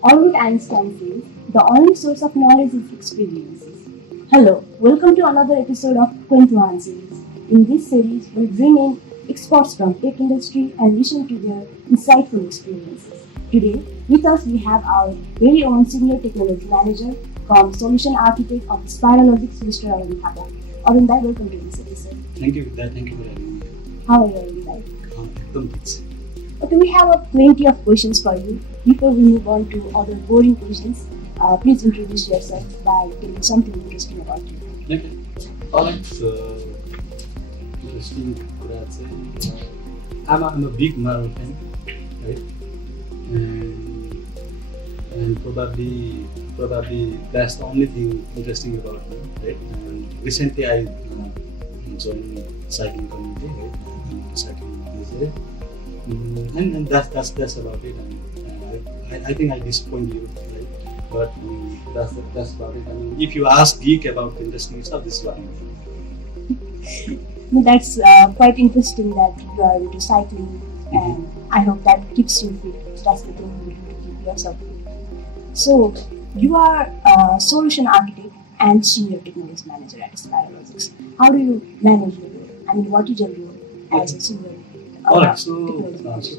Albeit Einstein says, the only source of knowledge is experiences. Hello, welcome to another episode of Kwentuhan series. In this series, we bring in experts from tech industry and listen to their insightful experiences. Today, with us we have our very own senior technology manager, cum solution architect of Spiralogics, Mr. Arun Thapa. Arun, welcome to this episode. Thank you, Vidya. Thank you for having me. How are you, Arun? Ekdam ठीक. Okay, we have plenty of questions for you. Before we move on to other boring questions, please introduce yourself by telling something interesting about you. Okay. Alright. So interesting. I'm a big Marvel fan, right? And probably that's the only thing interesting about me, right? And recently I joined cycling community, right? I'm a cycling user. And that's about it. I think I disappoint you, right? But that's about it. I mean, if you ask geek about interesting stuff, this is what I'm doing. That's quite interesting that you are into cycling, and I hope that keeps you fit. That's the thing you do to keep yourself fit. So, you are a solution architect and senior technology manager at Spiralogics. How do you manage your role? I mean, what is your role as a senior? Alright, so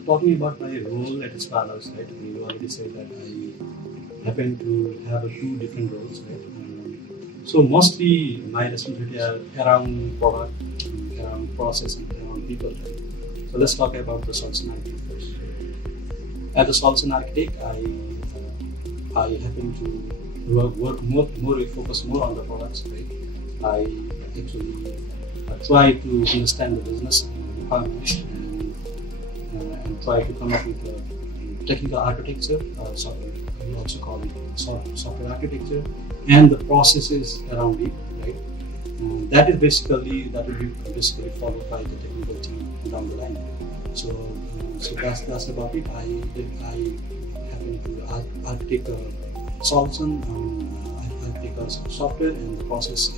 talking about my role at Spiralogics, right? You already said that I happen to have two different roles, right? So mostly my responsibility are around product, around process, and around people. Right? So let's talk about the solution architect first. As a solution architect, I happen to work more focus more on the products, right? I actually try to understand the business requirements and try to come up with a technical architecture, software, we also call it software architecture, and the processes around it, right? That will be basically followed by the technical team down the line. So that's about it. I happen to architect a solution, architect a software and the process.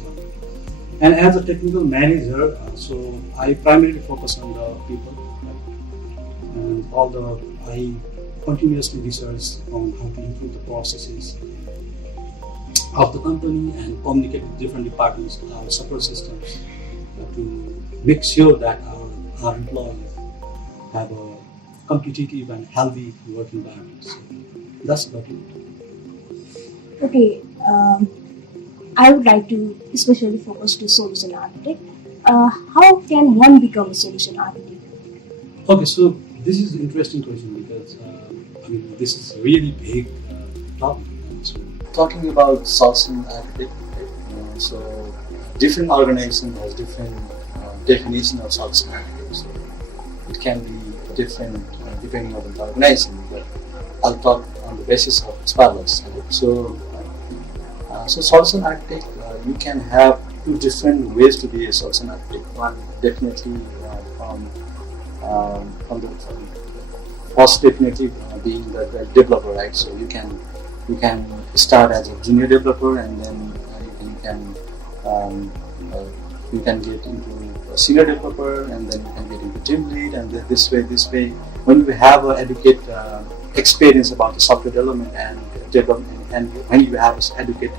And as a technical manager, so I primarily focus on the people, and I continuously research on how to improve the processes of the company and communicate with different departments, our support systems, to make sure that our employees have a competitive and healthy work environment. So that's about it. Okay, I would like to especially focus to solution architect. How can one become a solution architect? Okay, so this is an interesting question because this is a really big topic. So, talking about solution architect, so different organization has different definition of solution architect. So it can be different depending on the organization. But I'll talk on the basis of Spiralogics. So solution architect, you can have two different ways to be a solution architect. One definitely from the first definitely being the developer, right? So you can start as a junior developer, and then you can get into a senior developer, and then you can get into team lead, and then this way, when you have an adequate experience about the software development and development, and when you have adequate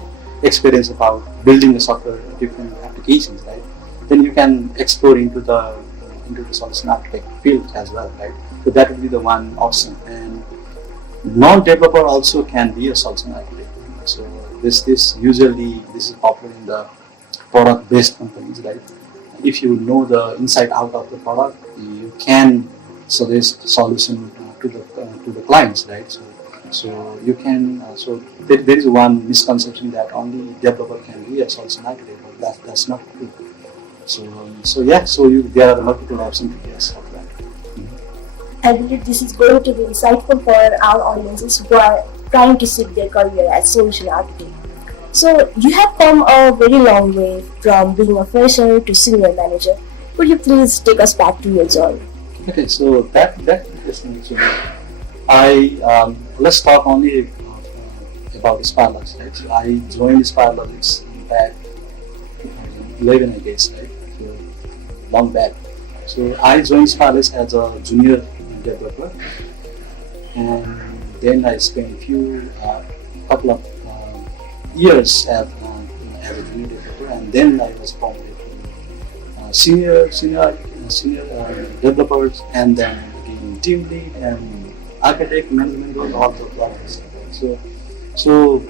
experience about building the software different applications, right? Then you can explore into the solution architect field as well, right? So that would be the one option. And non-developer also can be a solution architect. So this is popular in the product-based companies, right? If you know the inside out of the product, you can suggest solution to the clients, right? So you can. So there is one misconception that only developer can be a solution architect, but that's not true. So there are multiple options to guess of that. I believe this is going to be insightful for our audiences who are trying to seek their career as solution architect. So you have come a very long way from being a fresher to senior manager. Could you please take us back to your journey? Okay, so that interesting. So let's talk only about Spiralogics, right? So I joined Spiralogics back 2011, I guess, right? So long back. So I joined Spiralogics as a junior developer, and then I spent couple of years as a junior developer, and then I was promoted to senior developers, and then became team lead and architect, management role, all those things. So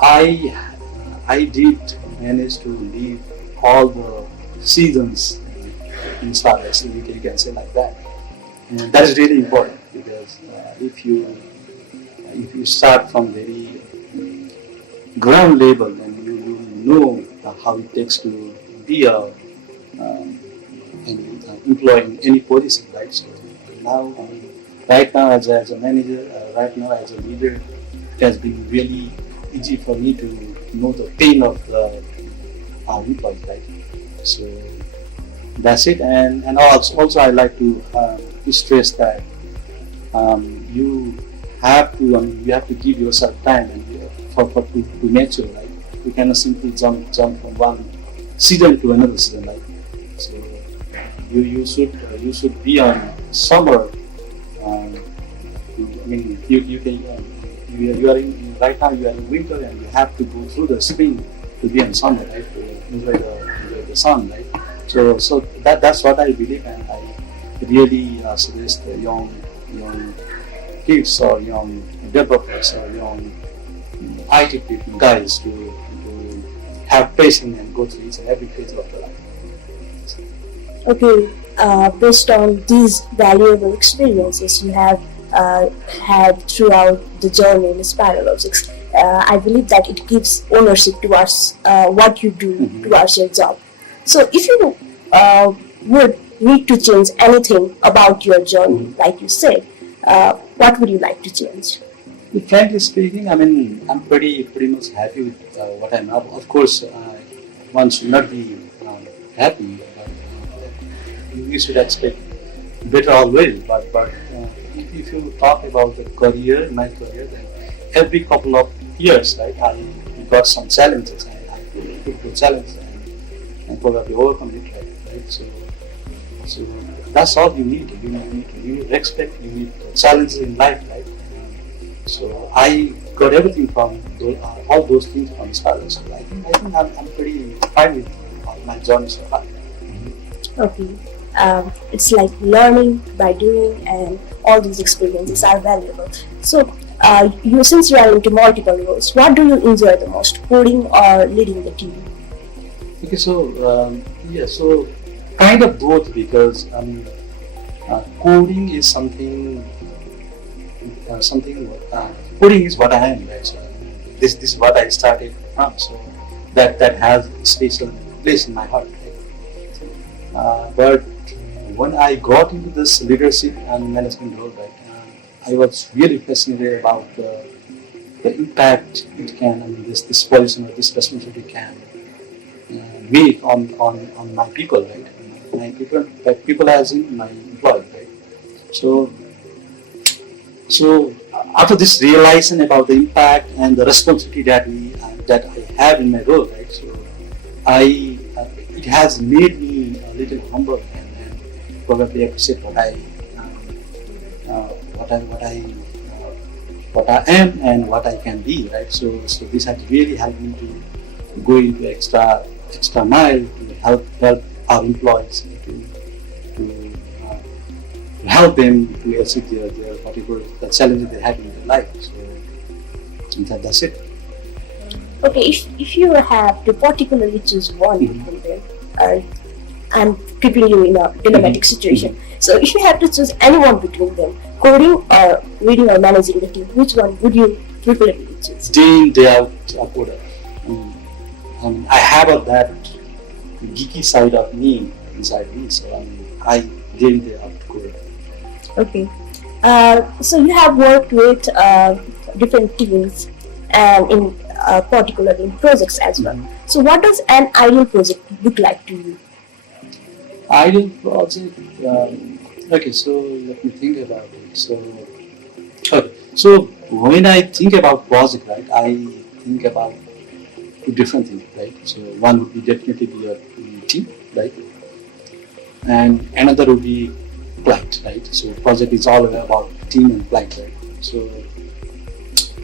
I did manage to lead all the seasons in Spiralogics, you can say like that, and that is really important because if you start from very ground level, then you know how it takes to be an employee in any position, right? So now, right now as a manager, right now as a leader, it has been really easy for me to know the pain of our employees, right? So that's it, and also I like to stress that you have to give yourself time and to nature, right? You cannot simply jump from one season to another season, right? So you should be on summer. You are in right now. You are in winter, and you have to go through the spring to be in summer, right? To enjoy the sun, right? So that's what I believe, and I really suggest young kids or young developers or young IT people, guys, to have patience and go through each and every phase of their life. Okay, based on these valuable experiences you have had throughout the journey in Spiralogics, I believe that it gives ownership towards what you do, towards your job. So if you would need to change anything about your journey, like you said, what would you like to change? Frankly speaking, I'm pretty much happy with what I'm now. Of course, one should not be happy, but you should expect better always. But if you talk about my career, then every couple of years, right, I got some challenges, and I took the challenge and probably overcome it, right? So that's all you need. You need respect. You need challenges in life, right? So I got everything from all those things from Spiralogics. So I think I'm pretty fine with my journey so far. Okay, it's like learning by doing, and all these experiences are valuable. So since you are into multiple roles, what do you enjoy the most, coding or leading the team? Okay, so so kind of both, because coding is something. Coding is what I am, right? So this is what I started from. So that has a special place in my heart. Right? But when I got into this leadership and management role, right, I was really fascinated about the impact it can, this position or this responsibility can make on my people, right? My people as in my employees, right? So after this realization about the impact and the responsibility that I have in my role, right? So it has made me a little humble and probably appreciate what I am and what I can be, right? So this has really helped me to go into extra mile to help our employees to help them to achieve their whatever the challenges they have in their life. So that's it. Okay, if you have to particularly choose one between them, I'm keeping you in a dilemmatic situation. So if you have to choose anyone between them, coding or leading or managing the team, which one would you preferably choose? Day in, day out, a coder. I have that geeky side of me inside me, so I day in, day out coder. Okay. So you have worked with different teams and in particularly in projects as well. So what does an ideal project look like to you? Ideal project. Okay, so let me think about it. So when I think about project, right, I think about two different things, right? So one would be definitely a team, right, and another would be client, right? So project is all about team and client, right? So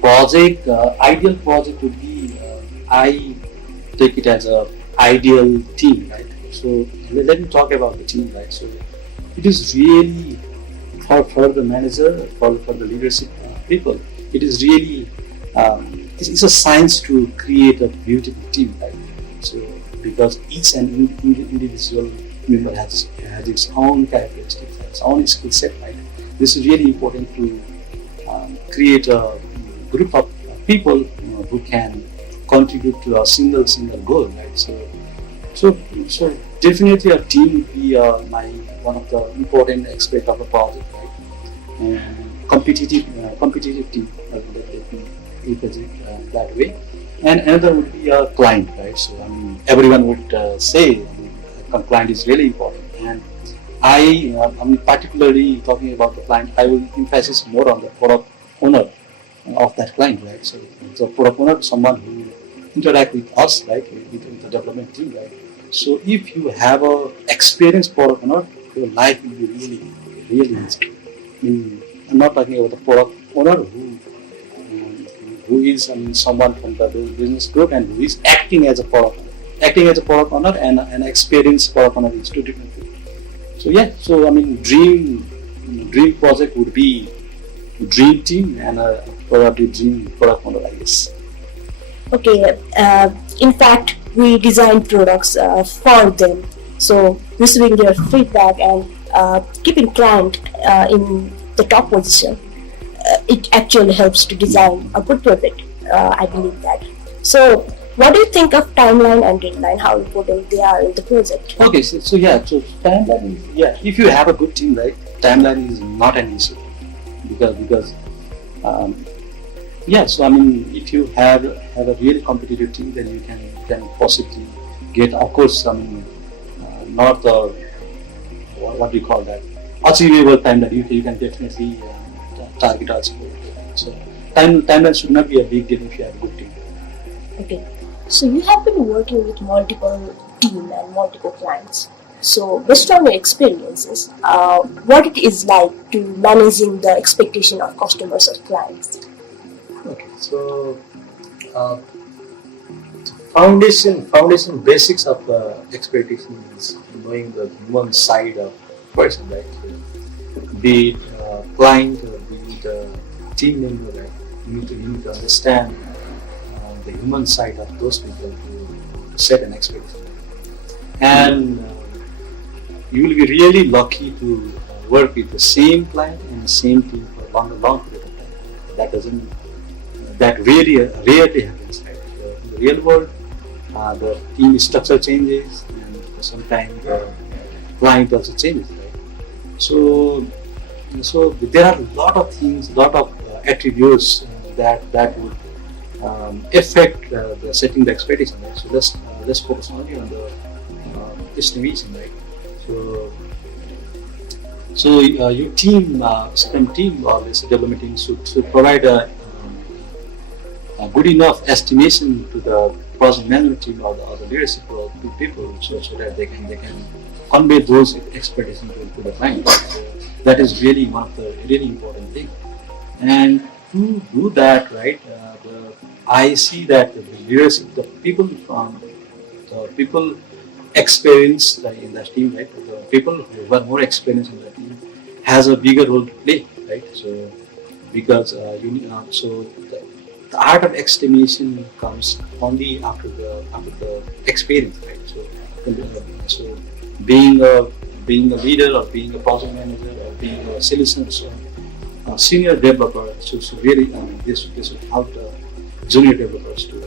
project, ideal project would be, I take it as a ideal team, right? So let me talk about the team, right? So it is really for the manager, for the leadership people, it is really it's a science to create a beautiful team, right? So because each and individual member has its own characteristics, its own skill set, right? This is really important to create a group of people who can contribute to a single goal, right? So definitely a team would be my one of the important aspect of a project, right? And competitive team, let me represent that way. And another would be a client, right? So I mean, everyone would say a client is really important, and I mean, particularly talking about the client, I will emphasize more on the product owner of that client, right? So product owner is someone who interact with us, right, with the development team, right? So if you have a experienced product owner, your life will be really easy. I mean, I'm not talking about the product owner who is, I mean, someone from the business group and who is acting as a product owner. Acting as a product owner and an experienced product owner is two different things. So yeah, so I mean, dream project would be dream team and probably dream product owner, I guess. Okay, in fact, we design products for them. So receiving their feedback and keeping client in the top position, it actually helps to design a good product. I believe that. So, what do you think of timeline and deadline? How important they are in the project? Okay, so yeah, so timeline is, yeah, if you have a good team, right, timeline is not an issue because yeah, so I mean, if you have a really competitive team, then you can possibly get, of course, I mean, not the what do you call that, achievable timeline. You can definitely target achievable. So timeline should not be a big deal if you have a good team. Okay, so you have been working with multiple team and multiple clients. So based on your experiences, what it is like to managing the expectation of customers or clients? Okay, so foundation basics of expectation is knowing the human side of person, right? So, be it client or be it team member, right? You need to understand the human side of those people to set an expectation, and you will be really lucky to work with the same client and the same team for a long period of time. That really rarely happens, right? So in the real world, the team structure changes, and sometimes the client also changes, right? So there are a lot of things, lot of attributes that would affect the setting the expectation, right? So let's focus only on the estimation, right? So your team, Scrum team or this development team should provide a good enough estimation to the project management team or the leadership of people, so that they can convey those expectations to the client. So that is really one of the really important things. And to do that, right, I see that the leadership, the people experienced in the team, right, the people who are more experienced in the team has a bigger role to play, right? So because so the art of estimation comes only after the experience, right? So being a leader or being a project manager or being a solutions senior developer should really this would help the junior developers to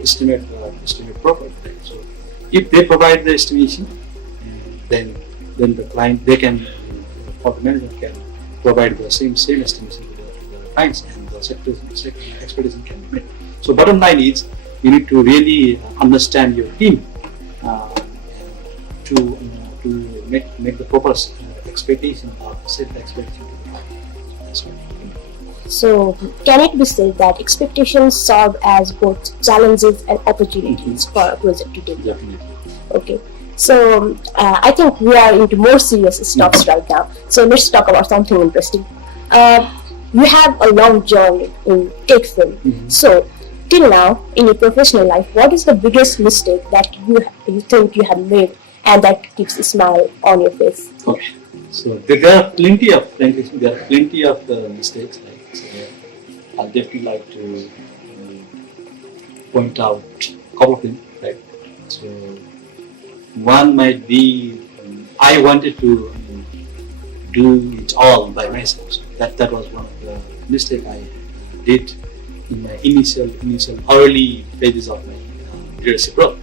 estimate properly, right? So if they provide the estimation, then the client or the manager can provide the same estimation to the clients, and the expectation can be met. So bottom line is, you need to really understand your team to make the proper expectation or set the expectation to the client. That's what. So can it be said that expectations serve as both challenges and opportunities for a project to develop? Definitely. Okay. So I think we are into more serious stuffs right now. So let's talk about something interesting. You have a long journey in tech film. So, till now, in your professional life, what is the biggest mistake that you think you have made and that keeps a smile on your face? Okay. So there are plenty of, frankly, there are plenty of mistakes. Like, so I'd definitely like to point out a couple of them. Right. So one might be I wanted to do it all by myself. So that was one of the mistakes I did in my initial early phases of my leadership role.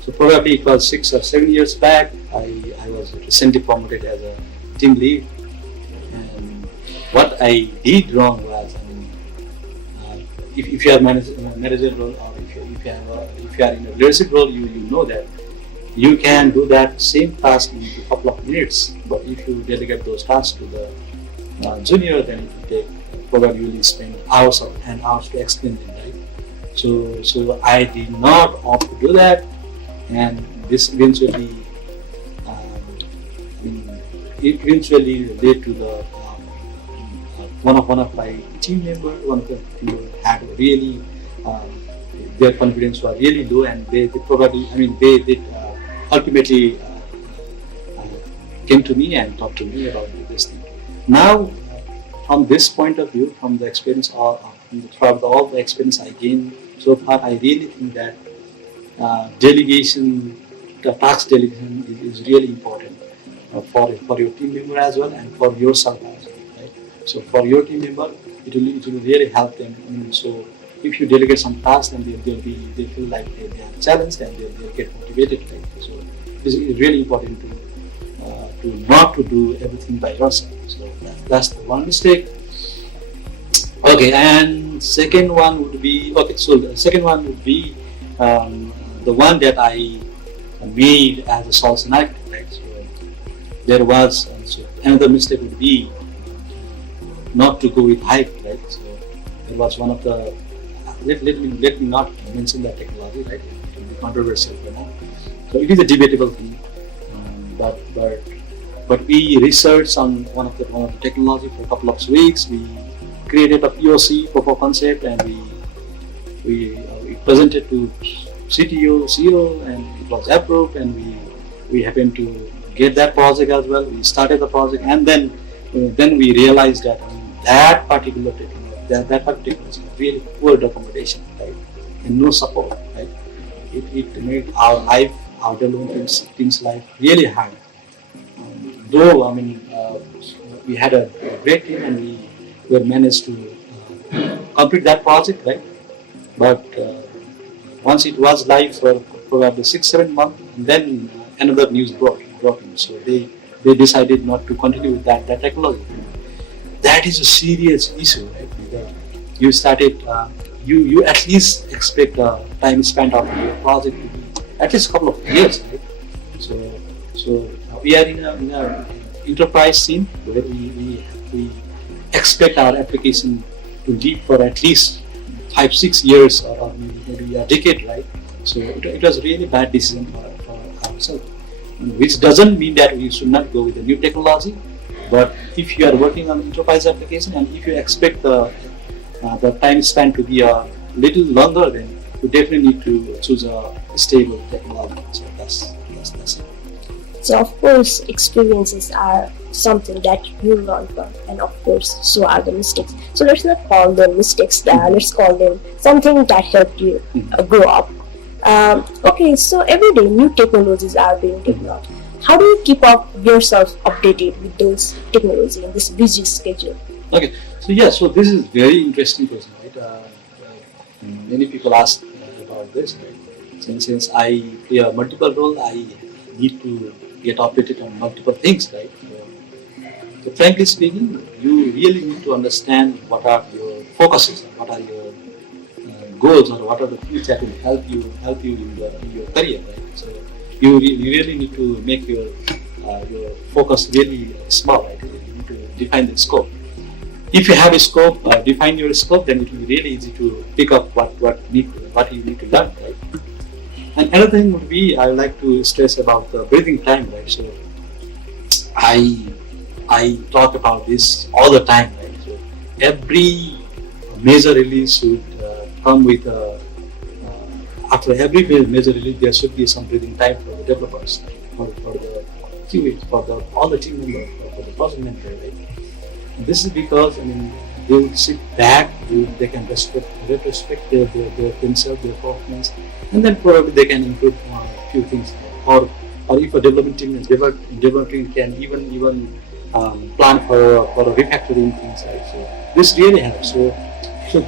So probably it was 6 or 7 years back. I was recently promoted as a team lead, and what I did wrong was, if you are manager role, or if you are in a leadership role, you know that you can do that same task in a couple of minutes. But if you delegate those tasks to the junior, then it will take probably you will spend hours and hours to explain them, right? So I did not opt to do that, and this eventually led to the one of my team members had really their confidence was really low, and they ultimately came to me and talked to me about this thing. Now, from this point of view, from the experience from all the experience I gained so far, I really think that the task delegation is really important for your team member as well, and for yourself as well, right? So for your team member, it will really help them. So if you delegate some tasks, then they feel like they are challenged, and they'll get motivated, right? So it's really important to not to do everything by yourself. So that's the one mistake. Okay, and second one would be the one that I made as a solution architect, right? So there was another mistake would be not to go with hype, right? So there was one of the let me not mention that technology, right? It will be controversial for now. So it is a debatable thing, but we researched on one of the technology for a couple of weeks. We created a POC, proof of concept, and we presented to CTO, CEO, and it was approved, and we happened to get that project as well. We started the project, and then we realized that that particular technology was really poor documentation, right, and no support, right. It made our development team's life really hard. Though we had a great team, and we managed to complete that project, right, but once it was live for probably 6-7 months, and then another news broke in. So they decided not to continue with that technology. That is a serious issue, right? Because you started, you at least expect time spent on your project to be at least a couple of years, right? So we are in a enterprise scene where we expect our application to live for at least 5-6 years, or maybe a decade, right? So it was really bad decision for ourselves, which doesn't mean that we should not go with the new technology. But if you are working on enterprise application, and if you expect the time span to be a little longer, then you definitely need to choose a stable technology. So that's it. So of course, experiences are something that you learn from, and of course, so are the mistakes. So let's not call them mistakes. Let's call them something that helped you grow up. Okay, so every day new technologies are being developed. How do you keep yourself updated with those technologies in this busy schedule? Okay, so this is very interesting question, right? Many people ask about this, right? Since I play a multiple role, I need to get updated on multiple things, right? So frankly speaking, you really need to understand what are your focuses, what are your goals, or what are the things that will help you in your career, right? So you really need to make your focus really small, right? You need to define the scope. If you have a scope, define your scope, then it will be really easy to pick up what you need to learn, right? And another thing would be, I would like to stress about the breathing time, right? So I I talk about this all the time, right? So every major release should come with after every major release there should be some breathing time for the developers, for the QAs, for the all the team members, for the project manager, right? And this is because they will sit back, they can retrospect their themselves, their performance, and then probably they can improve a few things. Or if a development team is developing, can even plan for a refactoring things. Right? So this really helps. So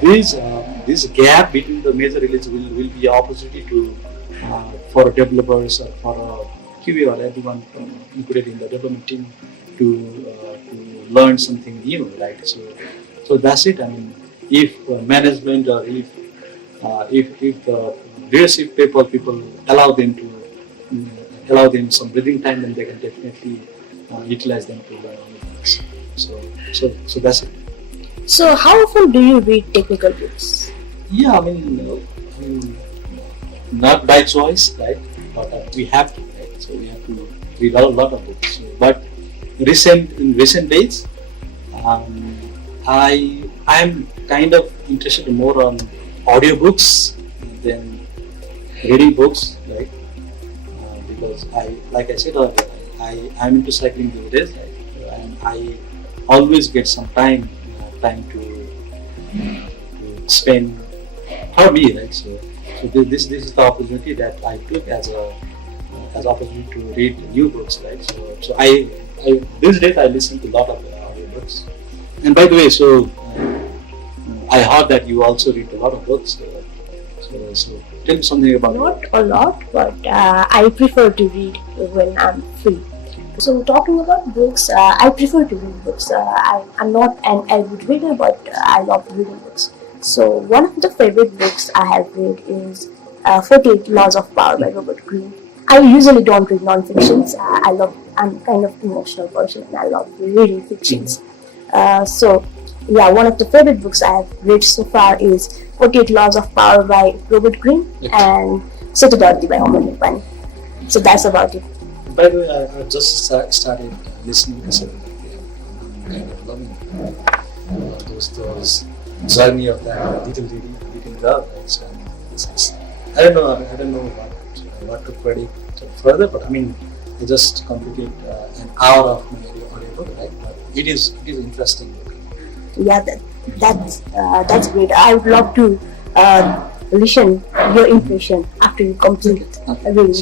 this gap between the major release will be an opportunity to for developers or for a QA or everyone included in the development team to learn something new, right? So that's it. If management or if the leadership people allow them to allow them some breathing time, then they can definitely utilize them to learn new things. So that's it. So how often do you read technical books? Yeah, not by choice, right? But we have to, right? So we have to read a lot of books. But in recent days, I'm kind of interested more on audiobooks than reading books, right? Because like I said earlier, I'm into cycling these days, right? And I always get some time to spend for me, right? So this is the opportunity that I took as opportunity to read new books, right? So I these days I listen to a lot of audiobooks. And by the way, so I heard that you also read a lot of books. So tell me something about Not a lot, but I prefer to read when I'm free. So talking about books, I prefer to read books. I'm not an avid reader, but I love reading books. So one of the favorite books I have read is 48 Laws of Power by Robert Greene. I usually don't read non-fictions. I'm kind of emotional person and I love reading fictions. So yeah, one of the favorite books I have read so far is 48 Laws of Power by Robert Greene and Citadel by Homer Nipani. So that's about it. By the way, I just started listening to something. I'm kind of loving those journey of that little girl. Right? So I don't know what to predict further, but I just completed an hour of my audiobook, right? But it is interesting. Yeah, that's great. I would love to listen your impression after you complete reading.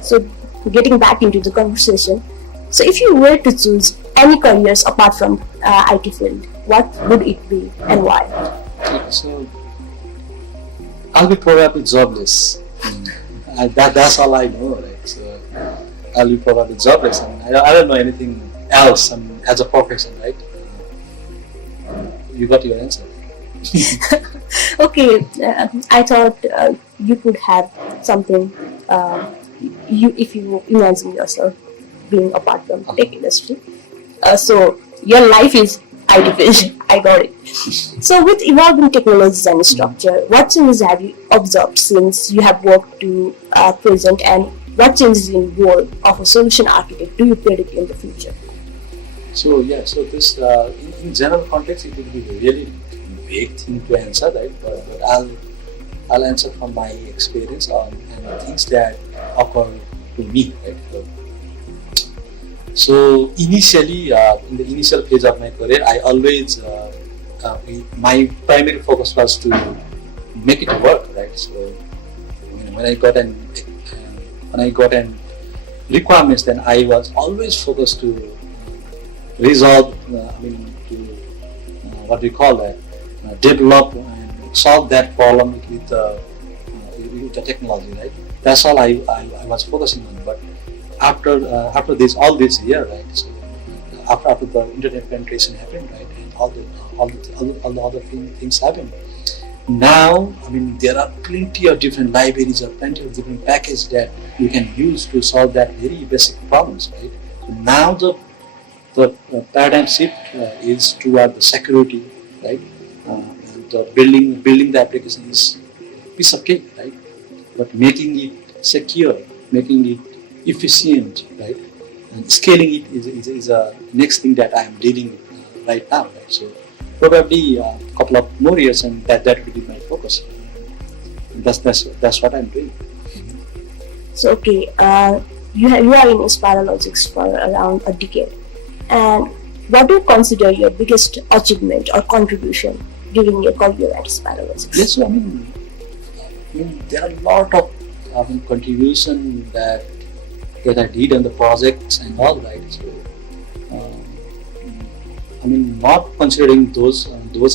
So getting back into the conversation. So if you were to choose any careers apart from IT field, what would it be and why? Okay, so I'll be probably jobless. That's all I know, right? So I'll be probably jobless. I don't know anything else as a profession, right? You got your answer. Okay, I thought you could have something. If you imagine yourself being apart from tech industry, so your life is IT field. I got it. So with evolving technologies and structure, what changes have you observed since you have worked to present, and what changes in role of a solution architect do you predict in the future? So this in general context it will be a really vague thing to answer, right? But I'll answer from my experience and the things that occur to me, right? So initially, in the initial phase of my career, I always my primary focus was to make it work, right? So when I got an requirements, then I was always focused to resolve. What do you call that? Develop and solve that problem with the technology, right? That's all I was focusing on. But after all this year, right? So after the internet penetration happened, right, and all the other things happened. Now, there are plenty of different libraries or plenty of different packages that you can use to solve that very basic problems, right? So now the paradigm shift is toward the security, right? And building the application is a piece of cake, right? But making it secure, making it efficient, right? and scaling it is a next thing that I am dealing with right now. Right? So probably a couple of more years, and that will be my focus. That's what I'm doing. So okay, you are in Spiralogics for around a decade, and what do you consider your biggest achievement or contribution during your career at Spiralogics? Yes, so, I mean, there are a lot of contribution that I did on the projects and all, right. So, not considering those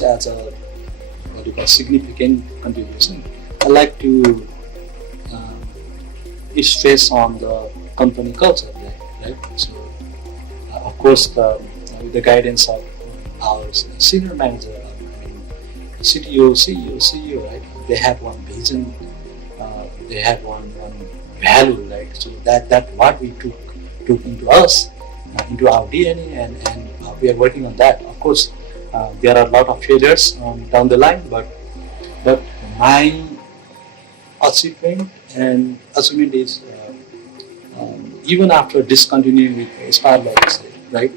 as a what you call significant contribution. I like to stress on the company culture, right? So, of course, with the guidance of our senior manager, CTO, CEO, right? They have one vision, they have one value, right? So that what we took into us, into our DNA, and we are working on that. Of course, there are a lot of failures down the line, but my achievement is even after discontinuing with Spiralogics, right?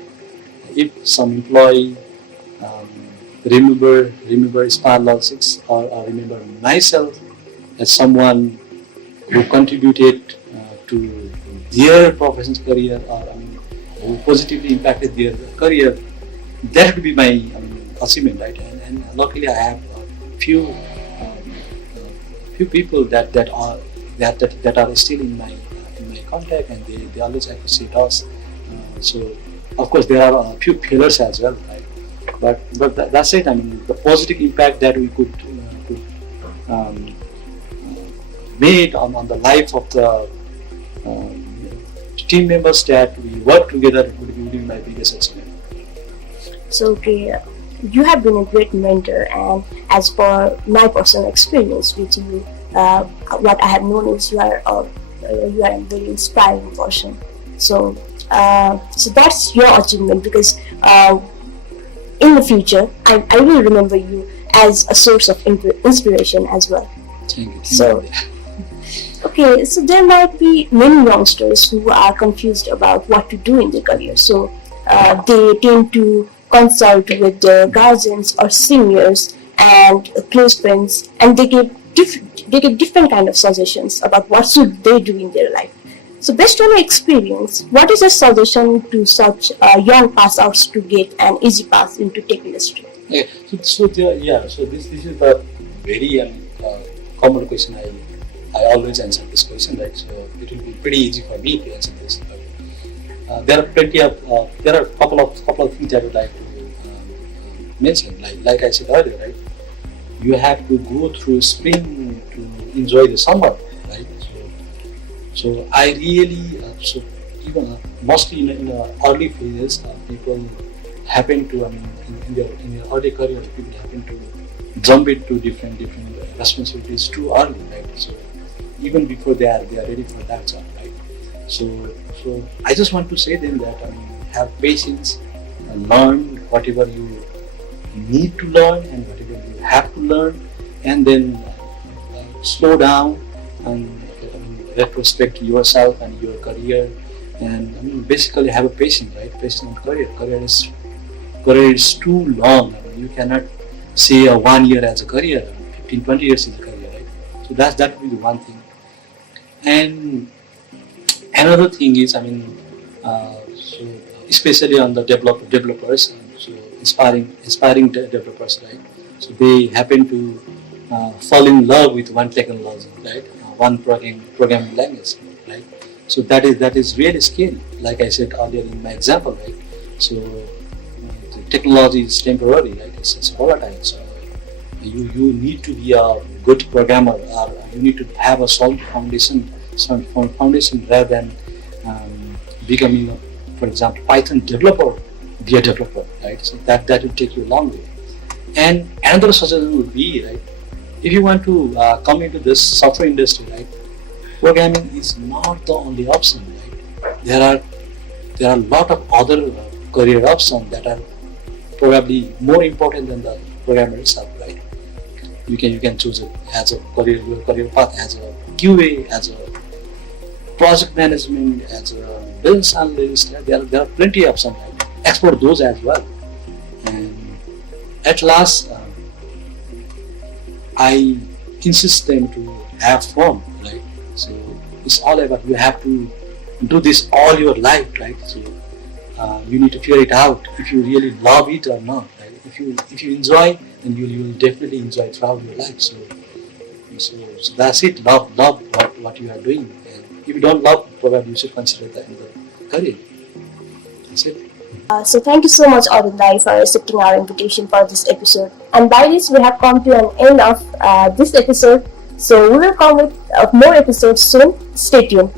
If some employee remember Spiralogics or remember myself as someone who contributed to their professional career, or who positively impacted their career, that would be my achievement, right? And luckily I have few people that are still in my contact, and they always appreciate us. So of course there are a few failures as well, right? But that's it. The positive impact that we could made on the life of the team members that we work together would be my biggest achievement. So okay, you have been a great mentor, and as per my personal experience with you, what I have known is you are a very inspiring person. So that's your achievement, because in the future I will remember you as a source of inspiration as well. Thank you. So okay, so there might be many youngsters who are confused about what to do in their career. So they tend to consult with their guardians or seniors and close friends, and they give different kind of suggestions about what should they do in their life. So based on your experience, what is your suggestion to such young pass outs to get an easy pass into tech industry? Yeah. So this is the very common question. I always answer this question, right? So it will be pretty easy for me to answer this. But, there are a couple of things I would like to mention. Like I said earlier, right? You have to go through spring to enjoy the summer, right? So I really even mostly in the early phases, people happen to in their early career, people happen to jump into different responsibilities too early, right? So even before they are ready for that job, right? So I just want to say them that have patience and learn whatever you need to learn and whatever you have to learn, and then slow down and retrospect yourself and your career, and basically have a patience, right? Patience on career. Career is too long. You cannot say 1 year as a career, 15-20 years is a career, right? So that would be the one thing. And another thing is, so especially on the developers, so inspiring developers, right? So they happen to fall in love with one technology, right? One programming language, right? So that is really scary. Like I said earlier in my example, right? So the technology is temporary, right? It's volatile. So you need to be a good programmer, or you need to have a solid foundation rather than becoming, for example, Python developer, be a developer, right? So that will take you a long way. And another suggestion would be, right, if you want to come into this software industry, right, programming is not the only option, right? There are a lot of other career options that are probably more important than the programmer itself, right? You can choose it as a career path, as a QA, as a project management, as a business analyst. There are plenty of some. Explore those as well. And at last, I insist them to have fun, right? So it's all about, you have to do this all your life, right? So you need to figure it out if you really love it or not, right? If you enjoy, then you will definitely enjoy throughout your life. So that's it. Love what you are doing. And if you don't love, probably you should consider that in the career. That's it. So thank you so much, Arun Thapa, for accepting our invitation for this episode. And by this, we have come to an end of this episode. So we will come with more episodes soon. Stay tuned.